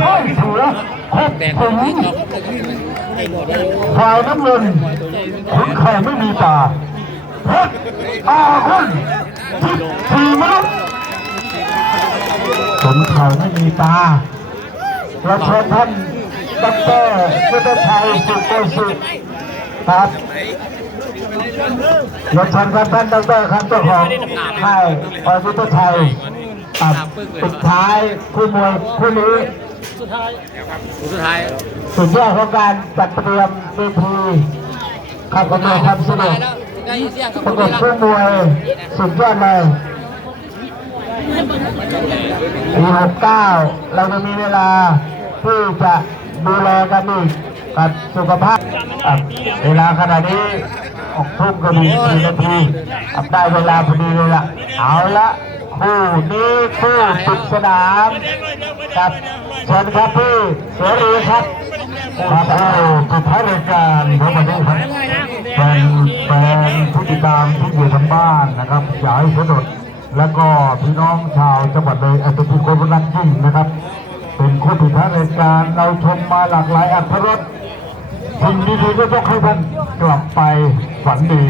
ค่อยเสือครบถึงฝ่ายน้ำเงินขุนเข่าไม่มีตาเพชรอาคุณ14 มนุษย์ขุนเข่าไม่มีตาและเชิญท่านดร.ยุทธชัยสุโกศิษฐ์ครับยศชันครับท่านดร.ครับเจ้าของค่ายยุทธชัยสุดท้ายคู่มวยคู่นี้สุดยอดของการจัดเตรียมเวทีขับกำลังทำสนุกประกบคู่มวยสุดยอดเลยปี69เราจะมีเวลาที่จะดูแลกันอีกกับสุขภาพเวลาขณะนี้6 ทุ่มก็มี4 นาทีได้เวลาพอดีเลยล่ะเอาละคู่นี้คู่ปิดสนามกับเชิญครับพี่เสรีครับครับสุดท้ายรายการของวันนี้ครับแฟนผู้ติดตามที่อยู่ทางบ้านนะครับอยากให้สดแล้วก็พี่น้องชาวจังหวัดเลยอาจจะเป็นคนรักยิ่งนะครับเป็นคู่ปิดท้ายรายการเราชมมาหลากหลายอรรถรสสิ่งดีๆก็ต้องให้ท่านกลับไปฝันดี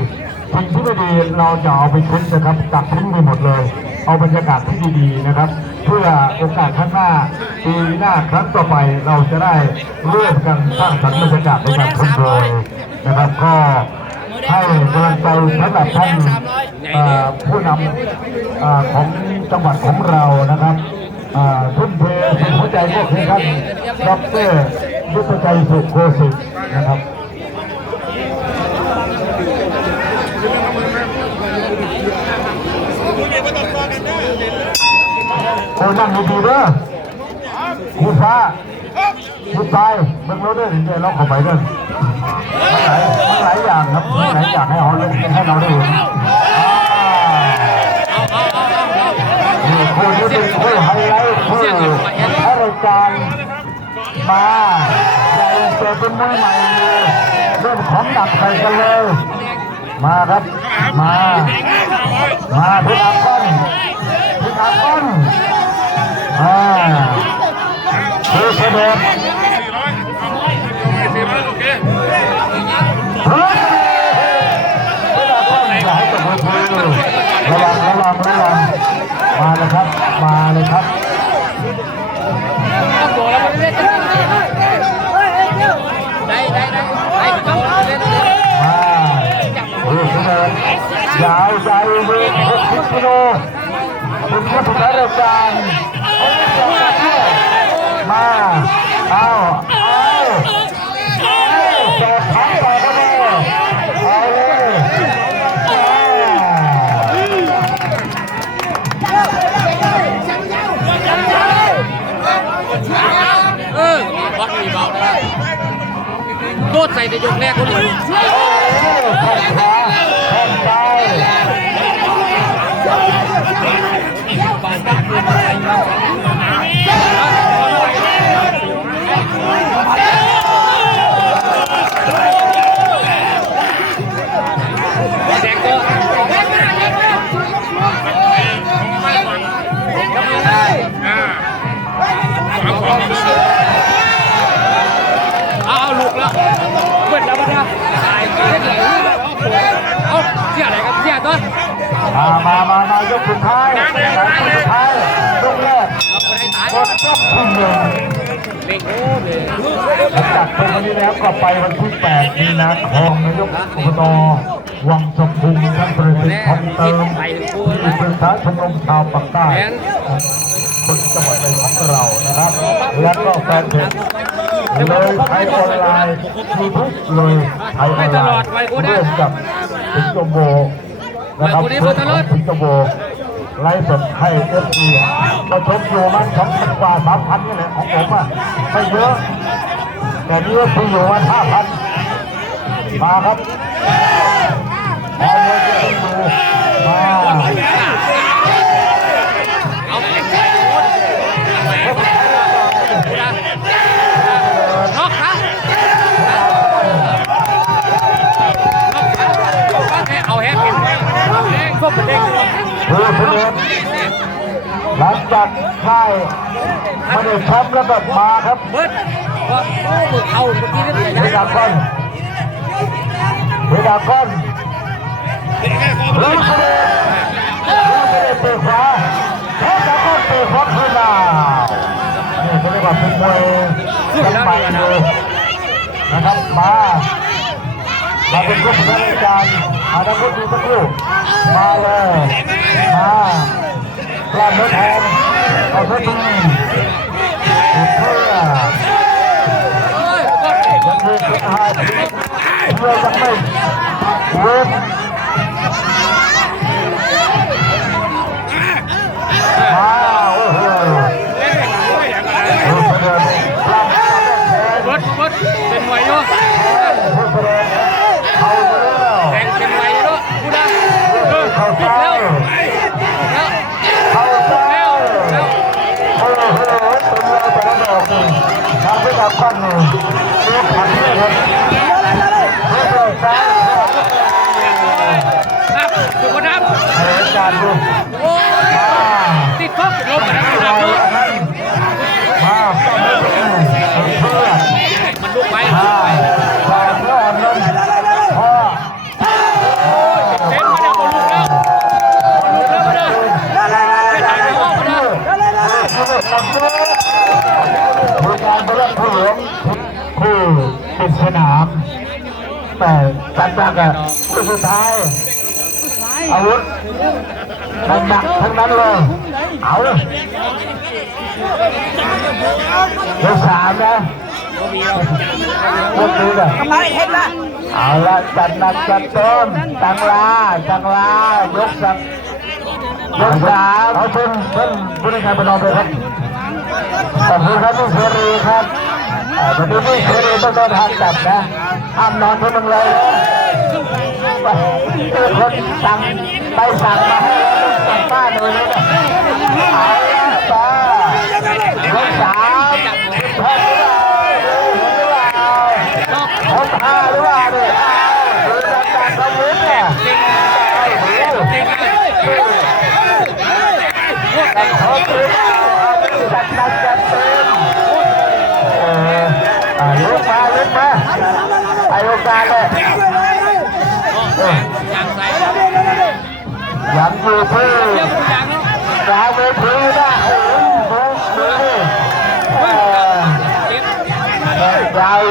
สิ่งที่ไม่ดีเราจะเอาไปทิ้งนะครับตัดทิ้งไปหมดเลยเอาบรรยากาศที่ดีๆนะครับเพื่อโอกาสข้างหน้าปีหน้าครั้งต่อไปเราจะได้ร่วมกันสร้างสรรค์บรรยากาศในการชมโดยนะครับก็ให้กำลังใจสำหรับท่านผู้นำของจังหวัดของเรานะครับทุ่มเทสุดหัวใจก็คือท่านดร.ยุทธชัยสุโกศิษฐ์นะครับโอ้นั่งดีๆเด้อคุณฟ้าคุณตายเบิ่งเราเด้อเดี๋ยวเราเข้าไปเด้อมันหลายอย่างครับหลายอย่างให้เราได้เห็นนี่คู่นี้เป็นคู่ไฮไลท์คู่รายการมาใหญ่เกิดเป็นมวยใหม่เรื่องของดักใส่กันเลยมาครับมาพี่อาก้อนคือเสด็จระวังมาเลยครับยาวใจเวท60 กิโลคุณผู้ชมรายการมาเอาจอดทับต่อกันเลยเอาเลยวัดมีเบาได้โคตรใส่ในยกแรกคนอื่นเอาลูกแล้วเปิดแล้วมาเนี่ยเอาเสียอะไรครับเสียต้นมายกสุดท้ายยกแรกกดจบที่1จากตรงนี้แล้วก็ไปวันที่8 มีนาคมนายกอบต.วังสมภูมิท่านประสิทธิ์ทองเติมที่ปรึกษาชมรมชาวปากใต้คนจังหวัดเลยของเรานะครับและก็แฟนเพจเลยไทยออนไลน์ยูทูบเลยไทยออนไลน์ร่วมกับสิงคโปร์นะครับเพื่อนของสิงคโปร์ไลฟ์สดให้FDมาชมอยู่มัน2,000 กว่า 3,000 นี่แหละของผมอ่ะไม่เยอะแต่นี่ที่อยู่มา 5,000 มาครับเอาเลยจะดูมาหลังจาก ครับค่ายมาเด็กแชมป์แล้วแบบมาครับ เบิดว่าโอ้มือเข่าเมื่อกี้นี่เป็น เว ยังไง ดาก้อนเวดาก้อนรู้เสด็จเตะขวาเวดาก้อนเตะขวาขึ้นมานี่เขาเรียกว่าเป็นมวยกันมันเลยนะครับมาเป็นผู้บริการอาณาพุทธสักครู่มาเลยมาปลาเนื้อทองเอาเพื่อตีเพื่อยังมีสุดท้ายเพื่อจะไม่เว้นมาโอ้โหเบิดเป็นไหวเนาะแข่งเป็นไหวเนาะกูได้เข้า ยุบ ซ้า แล้ว ย แล้ว เข้าซ้าย แล้วแล้ว โอ้โหเป็นเรื่องแต่ละดอกนี่ทางพิธีกรนี่เลือกผันเลยครับเลือกซ้าย ครับสุขน้ำ ให้อาจารย์ดู โอ้ติดท็อปลงกันนะครับเนาะ มาเพื่อ มันลุกไป มาสอนเพื่อเงินพ่อ เต็มมาเดี๋ยวก็ลุกแล้วลุกแล้วมาเด้อไม่ถ่ายไปห้องมาเด้อ ผู้การพลังผู้หลวงผู้ปิดสนามแต่จัดหนักอ่ะคู่สุดท้ายอาวุธหนักทั้งนั้นเลยเอาเลยยกสามนะยกนี้เลยเอาละจัดหนักจัดเต็มจังลายกสักยกสามเอาเพิ่มผู้ในการประนอมเลยครับขอบคุณครับพี่เสรีครับวันนี้พี่เสรีต้องเดินทางกลับนะห้ามนอนที่เมืองเลยคนสั่งไปสั่งมาให้สั่งบ้านเลยนะเอาละป้ายกสามเพิ่มหรือเปล่าเขาท่าหรือเปล่าเนี่ยดูจากการทำวุ้นเนี่ยเขาคือจัดหนักจัดเต็มลุกมาไอโอกาสเลยยังอยู่ที่กลางเวทีนะโอ้โห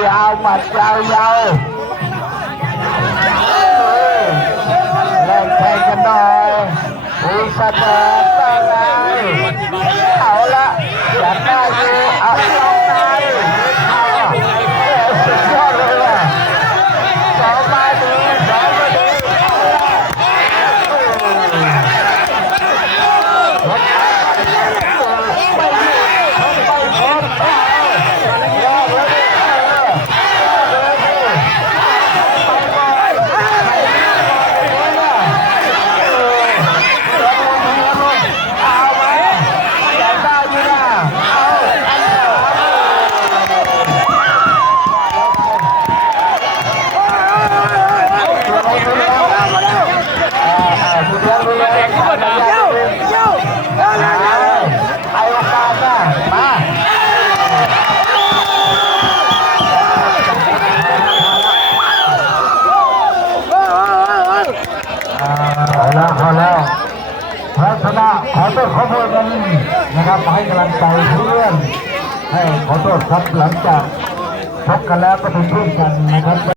ยาวหมัดยาวเล่นแข่งกันหน่อยอุ้ยสะเด็ดตั้งไงเอาละอยากได้ดูเอาลองได้สุดยอดเลยว่ะสองไม้ดีสองไม้ดีไอโอกาสนะมาเอาแล้วพัฒนาขอโทษขอโทษกันนะครับให้กำลังใจเพื่อนให้ขอโทษครับหลังจากพบกันแล้วก็เป็นเพื่อนกันนะครับ